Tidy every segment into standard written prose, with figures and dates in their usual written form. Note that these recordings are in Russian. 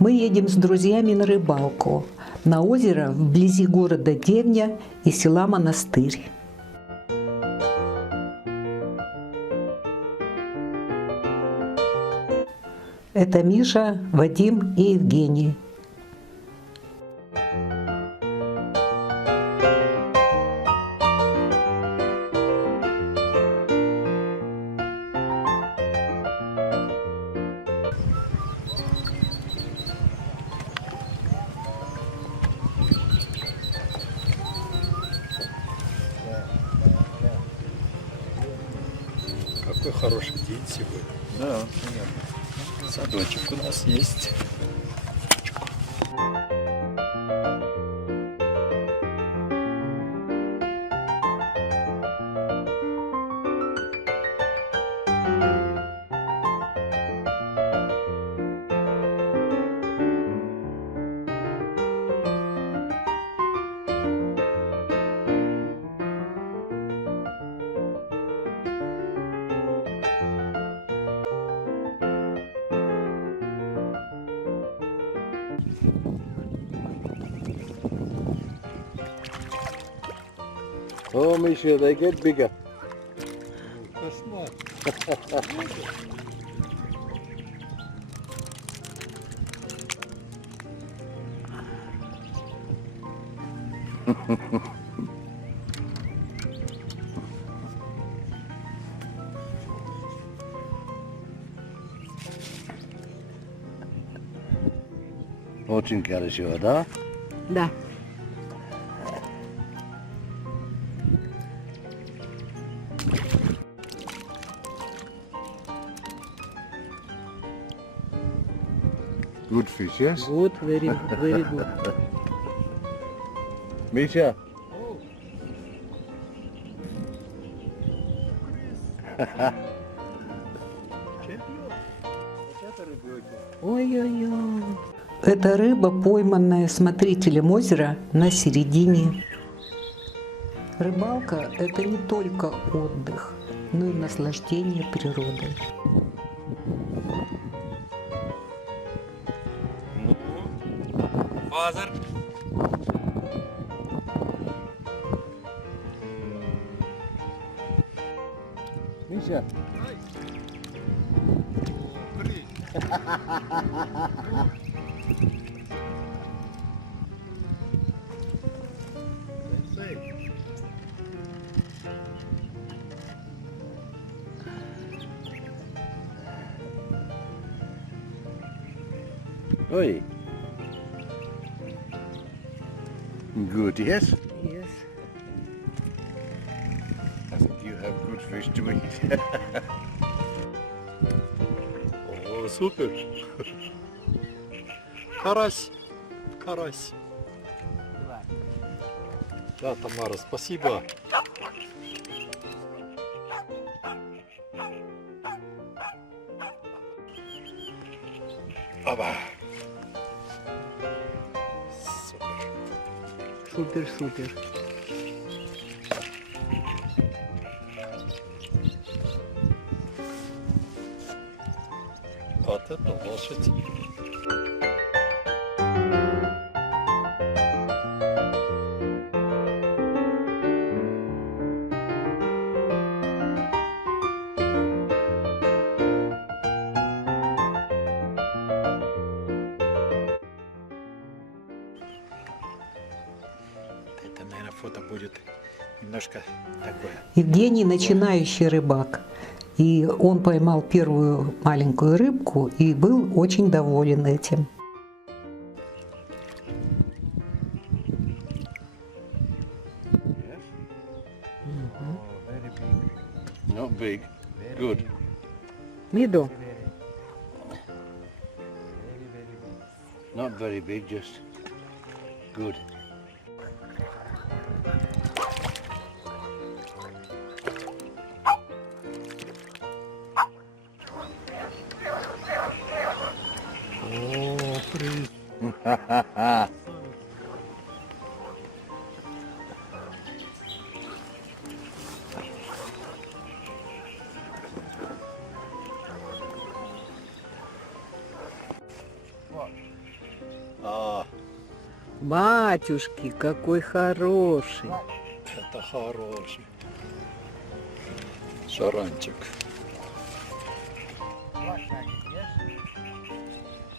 Мы едем с друзьями на рыбалку на озеро вблизи города Девня и села Монастырь. Это Миша, Вадим и Евгений. Какой хороший день сегодня. Да, понятно. Садочек у нас есть. Oh, Misha, they get bigger. Очень хорошо, да? Да. Good fish, yes? Good, very good. Misha? Ой-ой-ой. Это рыба, пойманная смотрителем озера на середине. Рыбалка – это не только отдых, но и наслаждение природой. Фазер. Misha? Oi. Good, yes? Yes. I think you have good fish to eat. О, супер. Карась. Карась. Да, Тамара, спасибо. Оба. Супер. Супер. Вот это лошадь. Это, наверное, фото будет немножко такое. Евгений – начинающий рыбак. И он поймал первую маленькую рыбку и был очень доволен этим. Not big. Good. Мидо. Not very big, just good. О, привет. Батюшки, какой хороший. Это хороший. Шаранчик.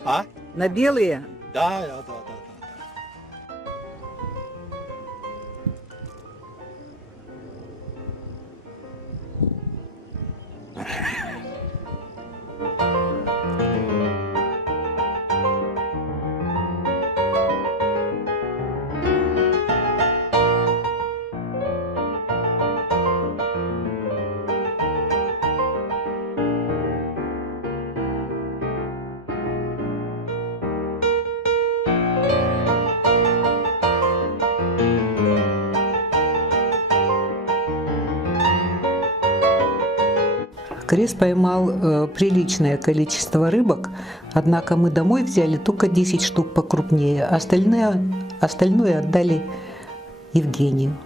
А? На белые? Да, да, да, да. Крис поймал приличное количество рыбок, однако мы домой взяли только 10 штук покрупнее, остальное отдали Евгению.